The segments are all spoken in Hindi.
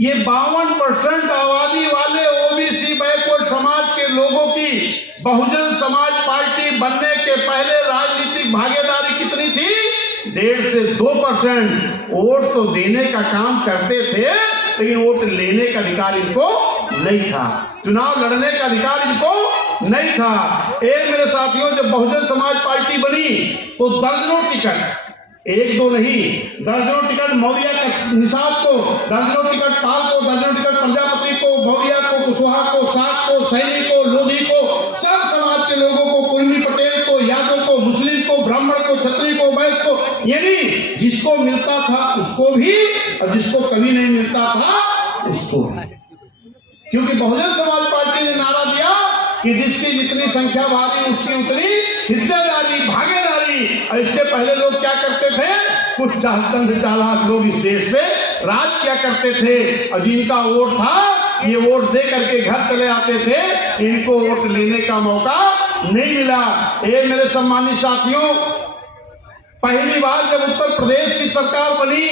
ये 52% आबादी वाले ओबीसी बैकवर्ड समाज के लोगों की बहुजन समाज पार्टी बनने के पहले राजनीतिक भागीदारी कितनी थी? 1.5 से 2%। वोट तो देने का काम करते थे, लेकिन वोट लेने का अधिकार इनको नहीं था, चुनाव लड़ने का अधिकार इनको नहीं था। मेरे साथियों, जब बहुजन समाज पार्टी बनी तो दर्जनों टिकट, एक दो नहीं, दर्जनों टिकट मौर्य निषाद को, दर्जनों टिकट पाल को, दर्जनों टिकट प्रजापति को, मौर्य को, कुशवाहा को, सात को, सैनी को, लोधी को, सब समाज के लोगों को, कुर्मी पटेल को, यादव को, मुस्लिम को, ब्राह्मण को, क्षत्रिय को, वैश्य को, यानी जिसको मिलता था उसको भी और जिसको कभी नहीं मिलता था उसको भी। क्योंकि बहुजन समाज पार्टी ने नारा दिया कि जिसकी जितनी संख्या भारी उसकी उतनी हिस्सेदारी, भागीदारी। और इससे पहले लोग क्या करते थे? कुछ चंद चालाक लोग इस देश पे राज क्या करते थे, और जिनका वोट था ये वोट दे करके घर चले आते थे, इनको वोट लेने का मौका नहीं मिला। मेरे सम्मानित साथियों, पहली बार जब उत्तर प्रदेश की सरकार बनी,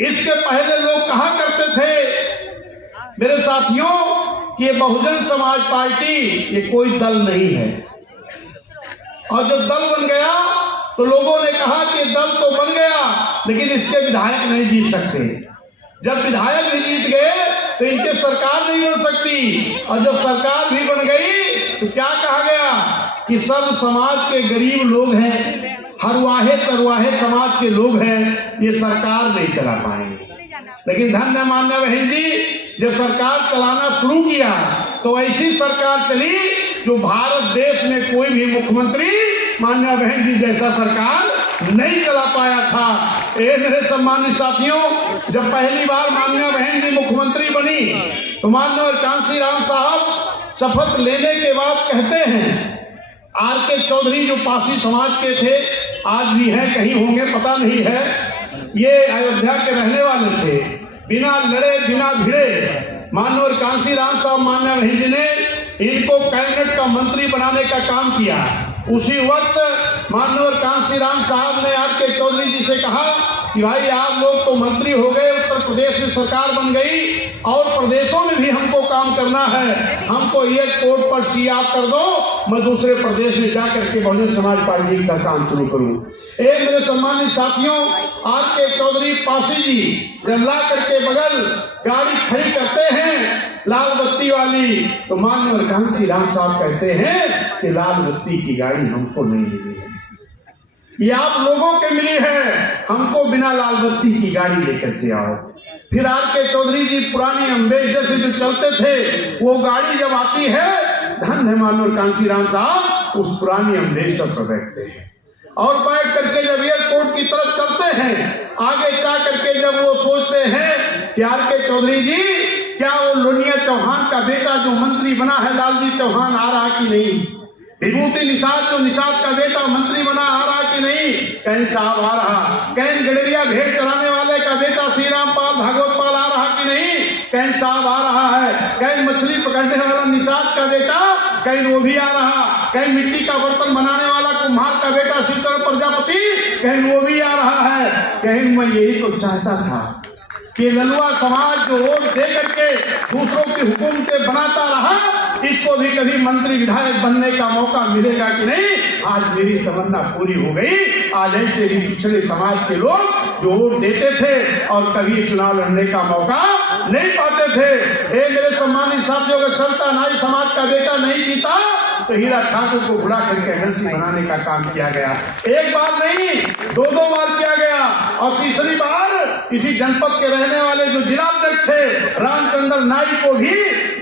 इसके पहले लोग कहा करते थे मेरे साथियों कि ये बहुजन समाज पार्टी ये कोई दल नहीं है। और जब दल बन गया तो लोगों ने कहा कि दल तो बन गया, लेकिन इसके विधायक नहीं जीत सकते। जब विधायक भी जीत गए तो इनके सरकार नहीं बन सकती, और जब सरकार भी बन गई तो क्या कहा गया कि सब समाज के गरीब लोग हैं, हरवाहे चरवाहे समाज के लोग हैं, ये सरकार नहीं चला पाएंगे। लेकिन धन्य मान्य बहन जी, जब सरकार चलाना शुरू किया तो ऐसी सरकार चली जो भारत देश में कोई भी मुख्यमंत्री मान्य बहन जी जैसा सरकार नहीं चला पाया था। मेरे सम्मानित साथियों, जब पहली बार मान्य बहन जी मुख्यमंत्री बनी तो मान्य कांशीराम साहब शपथ लेने के बाद कहते हैं, आर.के. चौधरी जो पासी समाज के थे, आज भी हैं, कहीं होंगे पता नहीं है, ये अयोध्या के रहने वाले थे, बिना लड़े बिना भिड़े मानवर कांशीराम साहब मान्य बहन जी ने इनको कैबिनेट का मंत्री बनाने का काम किया। उसी वक्त मानवर कांशीराम साहब ने आर.के. चौधरी जी से कहा कि भाई आप लोग तो मंत्री हो गए, उत्तर प्रदेश में सरकार बन गई और प्रदेशों में भी हमको काम करना है, हमको ये कोर्ट पर सीआर कर दो, मैं दूसरे प्रदेश में जाकर के बहुजन समाज पार्टी का काम शुरू करूं। मेरे सम्मानित साथियों, आर.के. चौधरी पासी जी जब ला करके बगल गाड़ी खड़ी करते हैं लाल बत्ती वाली, तो मानवर कांशीराम साहब कहते हैं कि लाल बत्ती की गाड़ी हमको नहीं मिली है, ये आप लोगों के मिली है, हमको बिना लाल बत्ती की गाड़ी लेकर के आओ। फिर आर.के. चौधरी जी पुरानी अम्बेसडर से जो चलते थे वो गाड़ी जब आती है, धन्य मानवर कांशीराम साहब उस पुरानी अम्बेसडर पर बैठते हैं और बैठ करके जब एयरपोर्ट की तरफ चलते हैं, आगे जा करके जब वो सोचते हैं कि आर.के. चौधरी जी क्या वो लोनिया चौहान का बेटा जो मंत्री बना है लालजी चौहान आ रहा कि नहीं, विभूति निषाद जो निषाद का बेटा मंत्री बना आ रहा कि नहीं, कहीं साहब आ रहा, कहीं गडरिया भेड़ चलाने वाले का बेटा श्री राम पाल भागवत पाल आ रहा कि नहीं, कहीं साहब आ रहा है, कहीं मछली पकड़ने वाला निषाद का बेटा कहीं वो भी आ रहा, कहीं मिट्टी का बर्तन बनाने वाला कुम्हार का बेटा शीतल प्रजापति कहीं वो भी आ रहा है। कहीं मैं यही तो चाहता था कि ललुआ समाज जो वोट दे करके दूसरों की हुकूमतें बनाता रहा, इसको भी कभी मंत्री विधायक बनने का मौका मिलेगा कि नहीं। आज मेरी तमन्ना पूरी हो गई। आज ऐसे भी पिछड़े समाज के लोग जो वोट देते थे और कभी चुनाव लड़ने का मौका नहीं पाते थे। मेरे सम्मानित साथियों, अगर सल्ता नाई समाज का बेटा नहीं जीता तो हीरा ठाकुर को बुला करके एमएलसी बनाने का काम किया गया। एक बार नहीं, दो बार किया गया। और तीसरी बार इसी जनपद के रहने वाले जो जिला अध्यक्ष थे रामचंद्र नाई को भी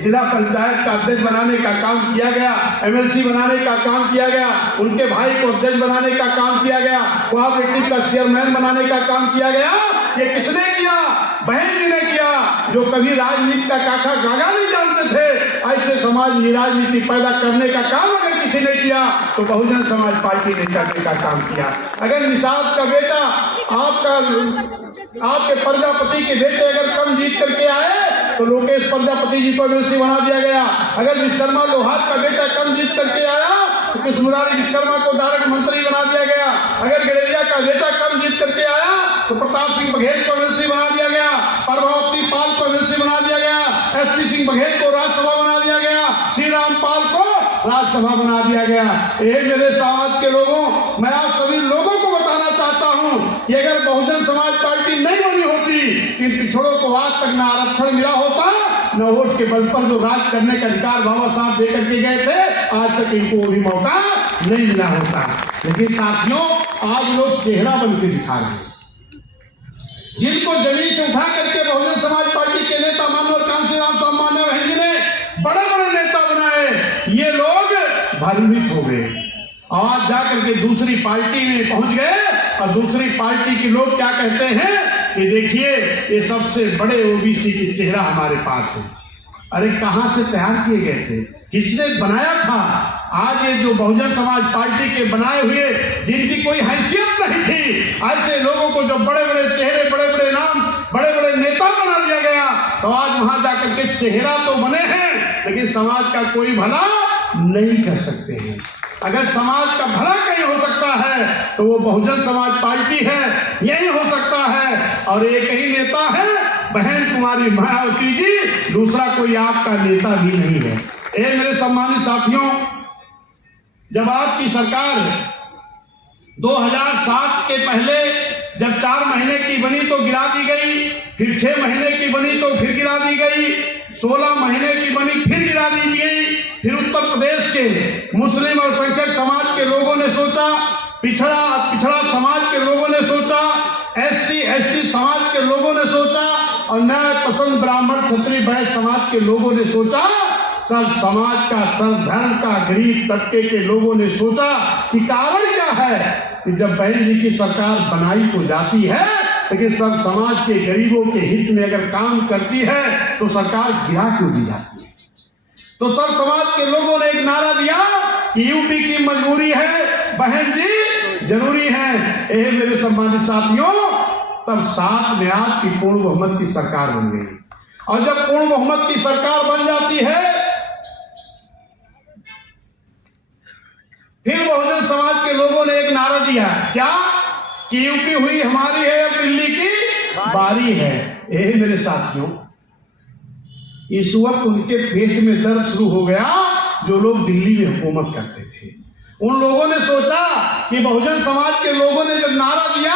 जिला पंचायत का अध्यक्ष बनाने का काम किया गया, एमएलसी बनाने का काम किया गया, उनके भाई को अध्यक्ष बनाने का काम किया गया, कोऑपरेटिव का चेयरमैन बनाने का काम किया गया। ये किसने किया? बहन जी ने किया, जो कभी राजनीति का काका गागा नहीं जानते थे। ऐसे समाज में राजनीति पैदा करने का काम अगर किसी ने किया तो बहुजन समाज पार्टी ने करने का काम किया। अगर निषाद का बेटा आपके प्रजापति के बेटे अगर कम जीत करके आए तो लोकेश प्रजापति जी को एमएलसी बना दिया गया। अगर विश्वकर्मा लोहार का बेटा कम जीत करके आया तो कृष्ण मुरारी विश्वकर्मा को डायरेक्ट मंत्री बना दिया गया। अगर गडेरिया का बेटा कम जीत करके आया तो प्रताप सिंह बघेल को एमएलसी बना दिया गया। प्रभावती पाल बघेल को राज्यसभा बना दिया गया, श्री रामपाल को राज्यसभा बना दिया गया। ये मेरे समाज के लोगों, मैं आप सभी लोगों को बताना चाहता हूं कि अगर बहुजन समाज पार्टी नहीं बनी होती, इन पिछड़ों को आज तक न आरक्षण मिला होता, न वोट के बल पर जो राज करने का अधिकार बाबा साहब देकर के गए थे, आज तक इनको वो भी मौका नहीं मिला होता। लेकिन साथियों, आज लोग चेहरा बन के दिखा रहे हैं। जिनको जमीन से उठा करके बहुजन समाज पार्टी के नेता मानवर कांशीराम सम्मान जी ने बड़े बड़े नेता बनाए, ये लोग भ्रमित हो गए। आज जाकर के दूसरी पार्टी में पहुंच गए और दूसरी पार्टी के लोग क्या कहते हैं कि देखिए ये सबसे बड़े ओबीसी के चेहरा हमारे पास है। अरे कहां से तैयार किए गए थे, किसने बनाया था? आज ये जो बहुजन समाज पार्टी के बनाए हुए, जिनकी कोई हैसियत नहीं थी, ऐसे लोगों को जो बड़े बड़े चेहरे, बड़े बड़े नाम, बड़े बड़े नेता बना दिया गया, तो आज वहां जाकर के चेहरा तो बने हैं, लेकिन समाज का कोई भला नहीं कर सकते हैं। अगर समाज का भला कहीं हो सकता है तो वो बहुजन समाज पार्टी है, यही हो सकता है। और एक ही नेता है बहन कुमारी मायावती जी, दूसरा कोई आपका नेता भी नहीं है। ये मेरे सम्मानित साथियों, जब आपकी सरकार 2007 के पहले जब 4 महीने की बनी तो गिरा दी गई, फिर 6 महीने की बनी तो फिर गिरा दी गई, 16 महीने की बनी फिर गिरा दी गई। फिर उत्तर प्रदेश के मुस्लिम और संख्यक समाज के लोगों ने सोचा, पिछड़ा समाज के लोगों ने सोचा, SC ST समाज के लोगों ने सोचा, और न्याय पसंद ब्राह्मण क्षत्रिय वैश्य समाज के लोगों ने सोचा, सब समाज का, सब धर्म का, गरीब तबके के लोगों ने सोचा कि कारण क्या है कि जब बहन जी की सरकार बनाई तो जाती है, लेकिन सब समाज के गरीबों के हित में अगर काम करती है तो सरकार गिरा क्यों दी जाती है? तो सब समाज के लोगों ने एक नारा दिया कि यूपी की मजबूरी है, बहन जी जरूरी है। ये मेरे सम्मानित साथियों, तब 7 में आपकी पूर्ण बहुमत की सरकार बन गई। और जब पूर्ण बहुमत की सरकार बन जाती है, फिर बहुजन समाज के लोगों ने एक नारा दिया, क्या कि यूपी हुई हमारी है या दिल्ली की बारी है। ये मेरे साथियों, इस वक्त उनके पेट में दर्द शुरू हो गया जो लोग दिल्ली में हुकूमत करते थे। उन लोगों ने सोचा कि बहुजन समाज के लोगों ने जब नारा दिया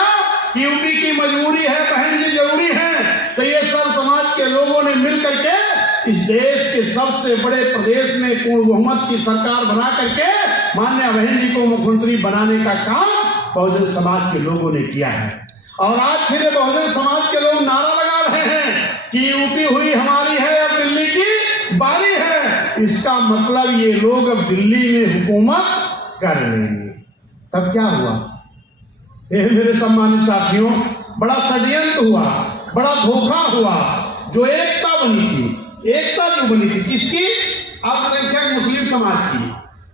कि यूपी की मजबूरी है, बहन जी जरूरी है, तो ये सब समाज के लोगों ने मिल करके इस देश के सबसे बड़े प्रदेश में पूर्ण बहुमत की सरकार बना करके माननीय बहन जी को मुख्यमंत्री बनाने का काम बहुजन समाज के लोगों ने किया है। और आज फिर बहुजन समाज के लोग नारा लगा रहे हैं कि यूपी हुई हमारी है या दिल्ली की बारी है। इसका मतलब ये लोग अब दिल्ली में हुकूमत कर लेंगे। तब क्या हुआ? मेरे सम्मानित साथियों, बड़ा षड्यंत्र हुआ, बड़ा धोखा हुआ। जो एकता बनी थी, एकता जो बनी थी किसकी? अल्पसंख्यक मुस्लिम समाज की,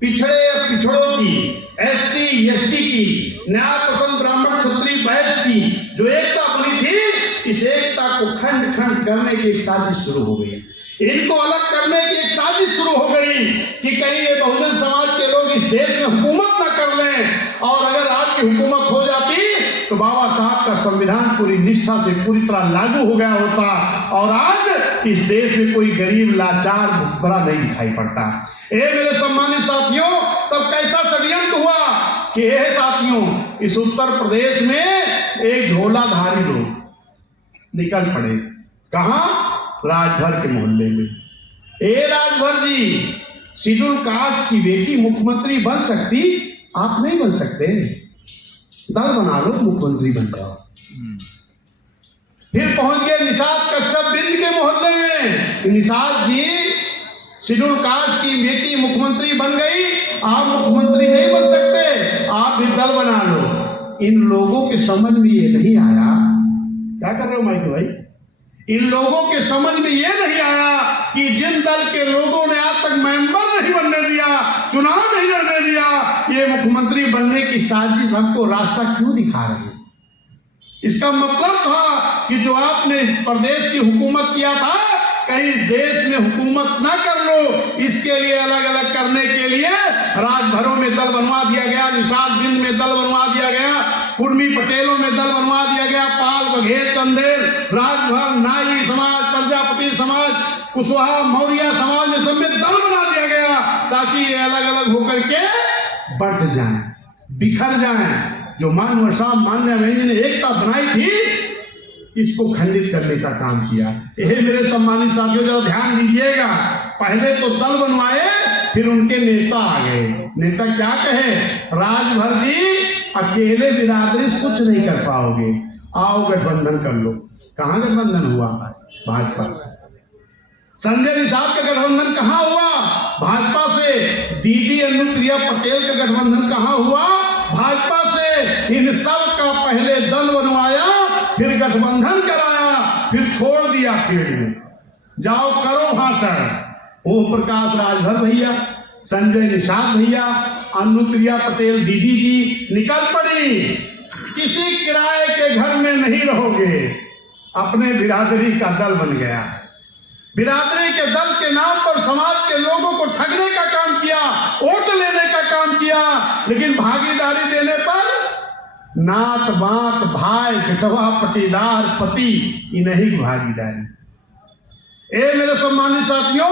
पिछड़ों की, SC ST की, न्याय पसंद ब्राह्मण क्षत्रिय वैश्य की जो एकता बनी थी, इस एकता को खंड खंड करने की साजिश शुरू हो गई। इनको अलग करने की एक साजिश शुरू हो गई कि कहीं ये बहुजन समाज के लोग इस देश में हुकूमत न कर लें, और अगर आपकी हुकूमत हो जाती तो बाबा साहब का संविधान पूरी निष्ठा से पूरी तरह लागू हो गया होता, और आज इस देश में कोई गरीब लाचार बड़ा नहीं दिखाई पड़ता। ये मेरे सम्मानित साथियों, तब कैसा षड्यंत्र हुआ कि ये साथियों, इस उत्तर प्रदेश में एक झोलाधारी लोग निकल पड़े। कहां? राजभर के मोहल्ले में। ए राजभर जी, शेड्यूल कास्ट की बेटी मुख्यमंत्री बन सकती, आप नहीं बन सकते, दल बना लो, मुख्यमंत्री बन जाओ। फिर पहुंच गए निषाद कश्यप बिंद के मोहल्ले में। निषाद जी, शेड्यूल कास्ट की बेटी मुख्यमंत्री बन गई, आप मुख्यमंत्री नहीं बन सकते, आप भी दल बना लो। इन लोगों के समझ में ये नहीं आया, क्या कर रहे हो माइक भाई? इन लोगों के समझ में ये नहीं आया कि जिन दल के लोगों ने आज तक मेंबर नहीं बनने दिया, चुनाव नहीं लड़ने दिया, ये मुख्यमंत्री बनने की साजिश हमको रास्ता क्यों दिखा रहे हैं? इसका मतलब था कि जो आपने इस प्रदेश की हुकूमत किया था, कहीं देश में हुकूमत ना कर लो, इसके लिए अलग अलग करने के लिए राजभरों में दल बनवा दिया गया, निषाद बिंद में दल बनवा दिया गया, कुर्मी पटेलों में दल बनवा दिया गया, पाल बघेल चंदेल राजभर, नाई समाज, प्रजापति समाज, कुशवाहा, मौर्य समाज, ये सब में दल बना दिया गया ताकि ये अलग अलग होकर के बंट जाएं, बिखर जाएं। जो मान साहब मान्य बहन जी ने एकता बनाई थी, इसको खंडित करने का काम किया। यह मेरे सम्मानित साथियों जरा ध्यान दीजिएगा, पहले तो दल बनवाए, फिर उनके नेता आ गए। नेता क्या कहे, राजभर जी अकेले बिरादरी से कुछ नहीं कर पाओगे, आओ गठबंधन कर लो। कहाँ गठबंधन हुआ, भाजपा से। संजय निषाद का गठबंधन कहाँ हुआ, भाजपा से। दीदी अनुप्रिया पटेल का गठबंधन कहाँ हुआ, भाजपा से। इन सब का पहले दल बनवाया, फिर गठबंधन कराया, फिर छोड़ दिया फील्ड में, जाओ करो भाषण। ओम प्रकाश राजभर भैया, संजय निषाद भैया, अनुप्रिया पटेल दीदी जी निकल पड़ी। किसी किराए के घर में नहीं रहोगे, अपने बिरादरी का दल बन गया। बिरादरी के दल के नाम पर समाज के लोगों को ठगने का काम किया, वोट लेने का काम किया, लेकिन भागीदारी देने पर नात बात भाई बेटवा पटीदार पति इन्हीं की भागीदारी। ए मेरे सम्मानित साथियों,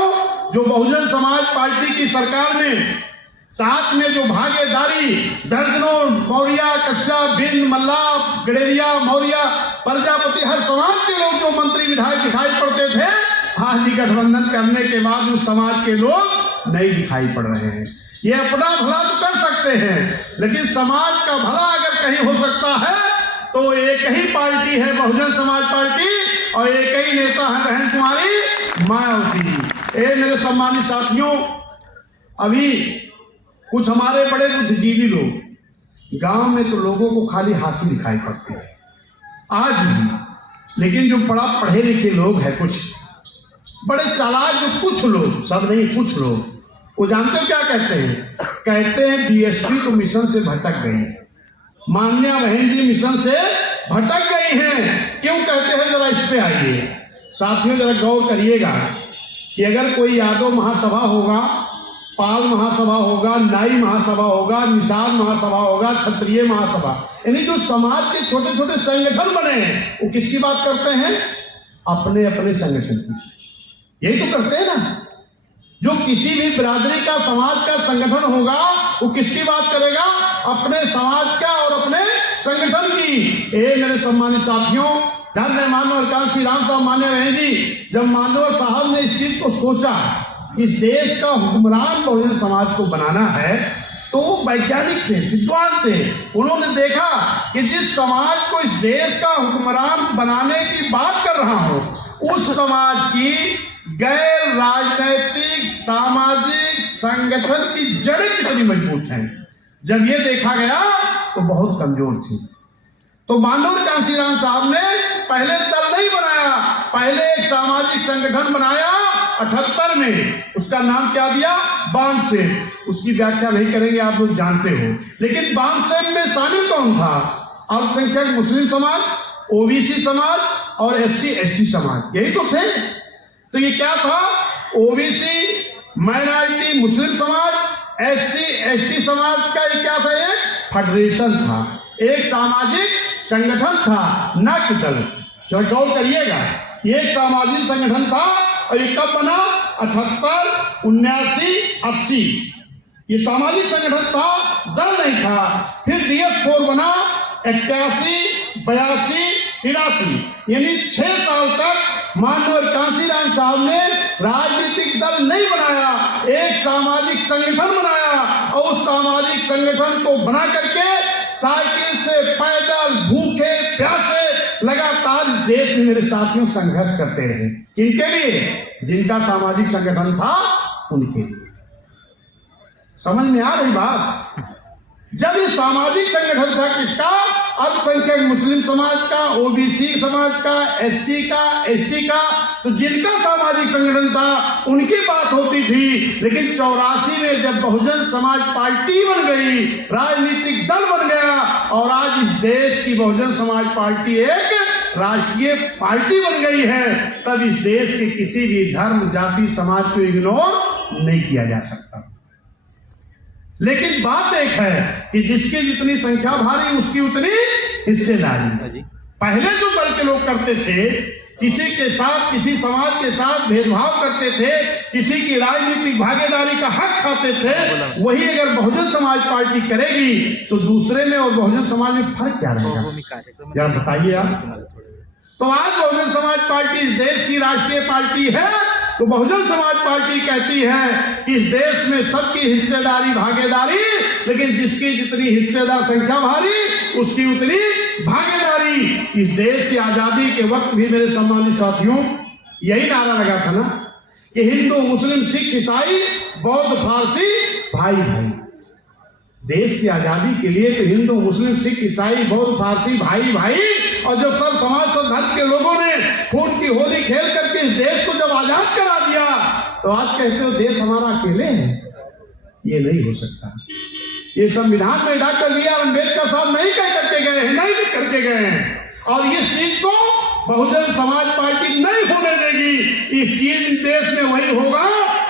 जो बहुजन समाज पार्टी की सरकार में साथ में जो भागीदारी दर्जनों मौर्य, कश्यप, बिंद, मल्ला, गडेरिया, मौर्य, प्रजापति, हर समाज के लोग जो मंत्री विधायक दिखाई पड़ते थे, आज गठबंधन करने के बाद उस समाज के लोग नहीं दिखाई पड़ रहे हैं। ये अपना भला तो कर सकते हैं, लेकिन समाज का भला अगर कहीं हो सकता है तो एक ही पार्टी है बहुजन समाज पार्टी, और एक ही नेता है बहन कुमारी मायावती। ए मेरे सम्मानित साथियों, अभी कुछ हमारे बड़े बुद्धिजीवी लोग गांव में तो लोगों को खाली हाथी दिखाई पड़ते हैं आज भी, लेकिन जो बड़ा पढ़े लिखे लोग हैं, कुछ बड़े चालाक जो कुछ लोग, सब नहीं कुछ लोग, वो जानते हो क्या कहते हैं, कहते हैं बीएसपी तो मिशन से भटक गई, मान्या बहन जी मिशन से भटक गई हैं। क्यों कहते हैं, जरा इस पे आइए साथियों, जरा गौर करिएगा कि अगर कोई यादव महासभा होगा, पाल महासभा होगा, नाई महासभा होगा, निषाद महासभा होगा, क्षत्रिय महासभा, यानी जो समाज के छोटे छोटे संगठन बने हैं, वो किसकी बात करते हैं, अपने अपने संगठन की। यही तो करते हैं ना, जो किसी भी बिरादरी का समाज का संगठन होगा वो किसकी बात करेगा, अपने समाज का और अपने संगठन की। ए मेरे सम्मानित साथियों, धन्य मानव श्री राम साहब मान्य बहन जी, जब मानव साहब ने इस चीज को सोचा, इस देश का हुक्मरान बहुजन समाज को बनाना है, तो वो वैज्ञानिक थे, विद्वान थे। उन्होंने देखा कि जिस समाज को इस देश का हुक्मरान बनाने की बात कर रहा हूं, उस समाज की गैर राजनैतिक सामाजिक संगठन की जड़ें कितनी मजबूत हैं। जब ये देखा गया तो बहुत कमजोर थी। तो मानव कांशीराम साहब ने पहले दल नहीं बनाया, पहले एक सामाजिक संगठन बनाया 78 में। उसका नाम क्या दिया, बामसेन। उसकी व्याख्या नहीं करेंगे, आप लोग जानते हो। लेकिन बामसेन में शामिल कौन था, अल्पसंख्यक मुस्लिम समाज, ओबीसी समाज और एससी एसटी समाज, यही तो थे। तो ये क्या था, ओबीसी माइनॉरिटी मुस्लिम समाज, एससी एसटी समाज का ये क्या था, एक फेडरेशन था, एक सामाजिक संगठन था, न कि दल। जरा गौर करिएगा, ये एक सामाजिक संगठन था। और ये कब बना, 78, 79, 80। ये सामाजिक संगठन था, दल नहीं था। फिर DS4 बना 81, 82, 83, यानी 6 साल तक मानव कांशीराम साहब ने राजनीतिक दल नहीं बनाया, एक सामाजिक संगठन बनाया। और उस सामाजिक संगठन को बना करके साइकिल से पैदल भूखे प्यासे लगातार इस देश में मेरे साथियों संघर्ष करते रहे। किनके लिए, जिनका सामाजिक संगठन था उनके लिए। समझ में आ रही बात। जब ये सामाजिक संगठन था किसका, अल्पसंख्यक मुस्लिम समाज का, ओबीसी समाज का, एससी का, एसटी का, तो जिनका सामाजिक संगठन था उनकी बात होती थी। लेकिन 84 में जब बहुजन समाज पार्टी बन गई, राजनीतिक दल बन गया, और आज इस देश की बहुजन समाज पार्टी एक राष्ट्रीय पार्टी बन गई है, तब इस देश के किसी भी धर्म जाति समाज को इग्नोर नहीं किया जा सकता। लेकिन बात एक है कि जिसकी जितनी संख्या भारी उसकी उतनी हिस्सेदारी। पहले जो दल के लोग करते थे, किसी के साथ, किसी समाज के साथ भेदभाव करते थे, किसी की राजनीतिक भागीदारी का हक खाते थे, वही अगर बहुजन समाज पार्टी करेगी तो दूसरे में और बहुजन समाज में फर्क क्या रहेगा, जरा बताइए आप। तो आज बहुजन समाज पार्टी इस देश की राष्ट्रीय पार्टी है, तो बहुजन समाज पार्टी कहती है कि इस देश में सबकी हिस्सेदारी भागीदारी, लेकिन जिसकी जितनी हिस्सेदार संख्या भारी उसकी उतनी भागीदारी। इस देश की आजादी के वक्त भी मेरे सम्मानित साथियों यही नारा लगा था ना कि हिंदू मुस्लिम सिख ईसाई बौद्ध फारसी भाई भाई। देश की आजादी के लिए तो हिंदू मुस्लिम सिख ईसाई बौद्ध फारसी भाई भाई, और जब सब समाज सब धर्म के लोगों ने खून की होली खेल करके इस देश को जब आजाद करा दिया, तो आज कहते हो देश हमारा अकेले है। ये नहीं हो सकता। ये संविधान में डॉक्टर बी आर अम्बेडकर साहब नहीं कह करके गए हैं, नहीं लिख करके गए हैं, और इस चीज को बहुजन समाज पार्टी नहीं होने देगी। इस चीज देश में वही होगा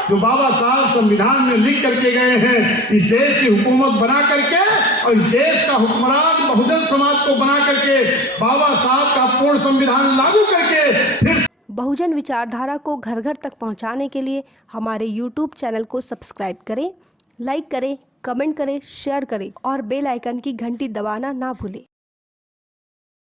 जो बाबा साहब संविधान में लिख करके गए हैं। इस देश की हुकूमत बना करके और इस देश का हुक्मरान बहुजन समाज को बना करके बाबा साहब का पूर्ण संविधान लागू करके फिर बहुजन विचारधारा को घर घर तक पहुंचाने के लिए हमारे YouTube चैनल को सब्सक्राइब करें, लाइक करें, कमेंट करें, शेयर करें और बेल आइकन की घंटी दबाना ना भूलें।